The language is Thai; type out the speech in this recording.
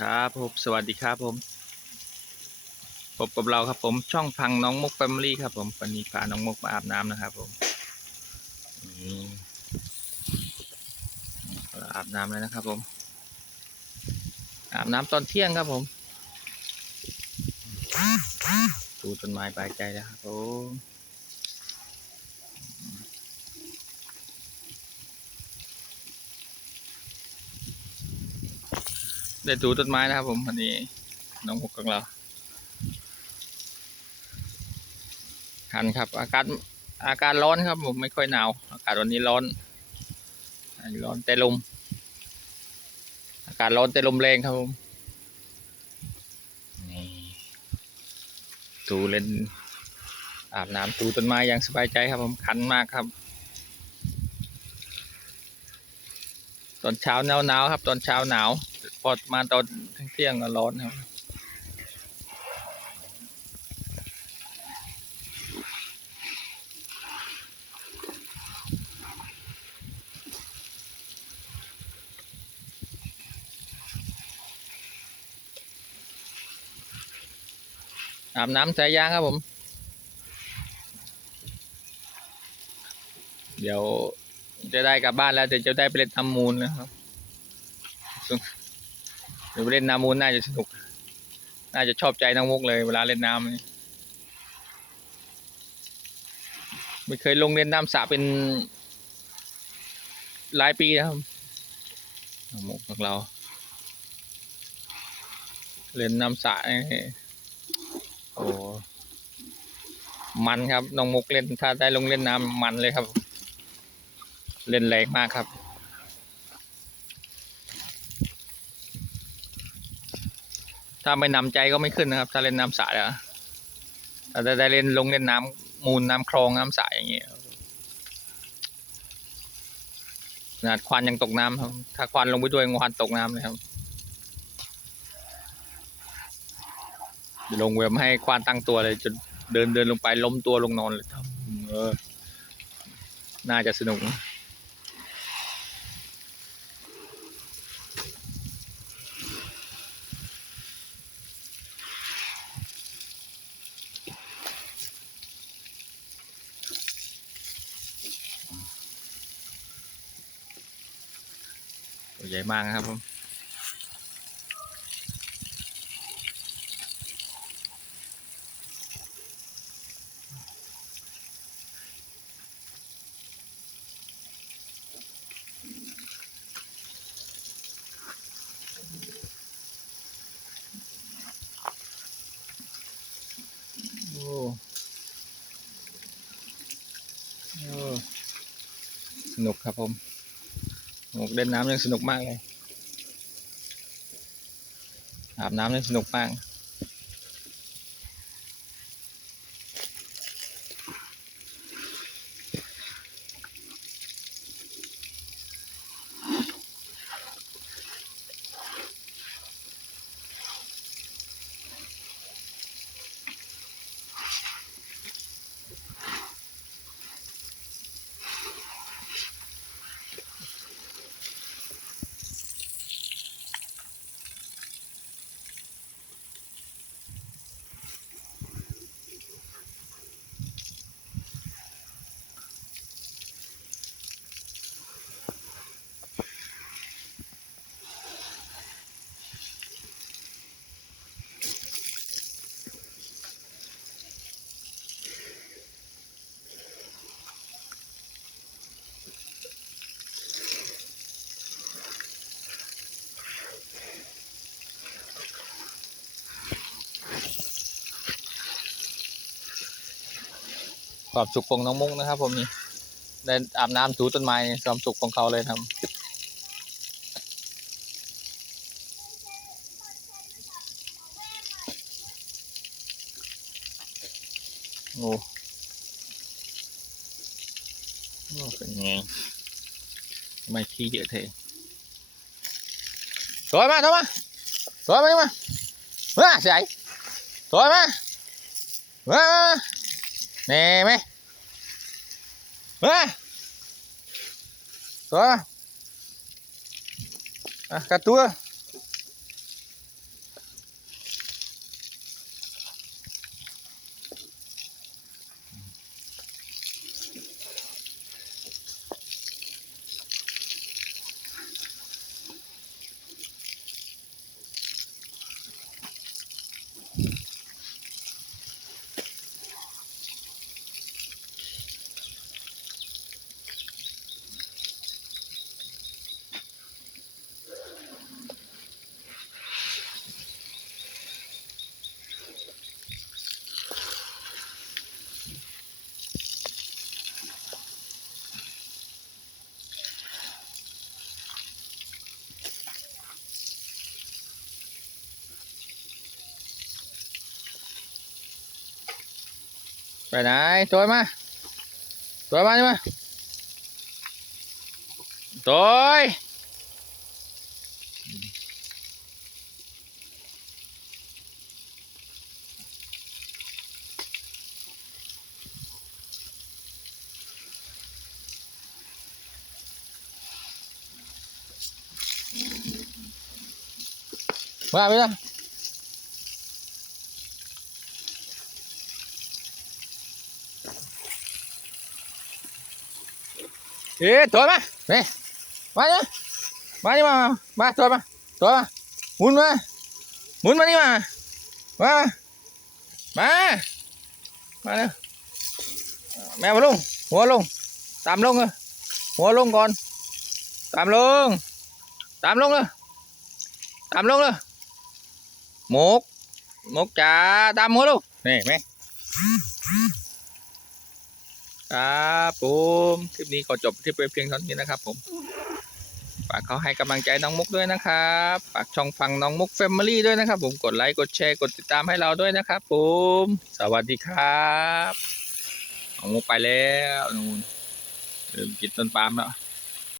ครับผมสวัสดีครับผมพบกับเราครับผมช่องพังน้องมุกแฟมิลี่ครับผมวันนี้พาน้องมุกมาอาบน้ำนะครับผมนี่เราอาบน้ำแล้วนะครับผมอาบน้ำตอนเที่ยงครับผมดูต้นไม้ปลายใจแล้วครับผม ได้ดูต้นไม้นะครับผมวันนี้น้องมุกของเราหันครับ อากาศอากาศร้อนครับผมไม่ค่อยหนาว อากาศวันนี้ร้อนร้อนแต่ลม อากาศร้อนแต่ลมแรงครับผมนี่ตูเล่นอาบน้ำตูต้นไม้อย่างสบายใจครับผมคันมากครับ ตอนเช้าหนาวหนาวๆครับ ตอนเช้าหนาว พอมาตอนเที่ยงก็ร้อนครับ อาบน้ำสายยางครับผม เดี๋ยวจะได้กลับบ้านแล้วเดี๋ยวจะได้ไปเล่นน้ำมูลนะครับ ดี๋ยวเล่นน้ำมูลน่าจะสนุก น่าจะชอบใจน้องมุกเลย เวลาเล่นน้ำไม่เคยลงเล่นน้ำสระเป็นหลายปีนะครับน้องมุกของเรา เล่นน้ำสระโอ้มันครับน้องมุกเล่นถ้าได้ลงเล่นน้ำมันเลยครับ เล่นแรงมากครับ ถ้าไม่นำใจก็ไม่ขึ้นนะครับ ถ้าเล่นน้ำสระแล้วถ้าได้เล่นลงเล่นน้ำมูลน้ำคลองน้ำสระอย่างเงี้ยขนาดควันยังตกน้ำครับถ้าควันลงไปด้วยควันตกน้ำเลยครับ ลงเว็บให้ควานตั้งตัวเลยจนเดินเดินลงไปล้มตัวลงนอนเลยครับเออน่าจะสนุก ตัวใหญ่มากนะครับผมโอ้โอ้สนุกครับผม หมกเล่นน้ำยังสนุกมากเลยอาบน้ำยังสนุกมาก ความสุขของน้องมุกนะครับ ผมนี่ได้อาบน้ำถูต้นไม้ความสุขของเขาเลยครับโอ้โอ้เป็นไงไม่ขี้เยอะเทถอยมาถอยมาถอยมาดิมาเฮ้ยใส่ถอยมาเฮ้ย แน่ไหมเฮ้ยตัวอะกระตัว ไปไหนตัวมาตัวมานี่มาตัวมาไปละ เอ๊ะตัวมาเนี่ยมาเนี่ยมานี่มา มาตัวมาตัวมาหมุนมาหมุนมานี่มามามามาเร็วแมวมาลงหัวลงตามลงเลยหัวลงก่อนตามลงตามลงเลยตามลงเลยหมกหมกจ๋าตามหัวลงนี่ไหม ครับผมคลิปนี้ขอจบที่ไปเพียงเท่านี้นะครับผมฝากเขาให้กำลังใจน้องมุกด้วยนะครับฝากช่องฟังน้องมุกแฟมิลี่ด้วยนะครับ ผมกดไลค์กดแชร์กดติดตามให้เราด้วยนะครับผมสวัสดีครับน้องมุกไปแล้วนู่นเริ่มกินต้นปาล์มแล้ว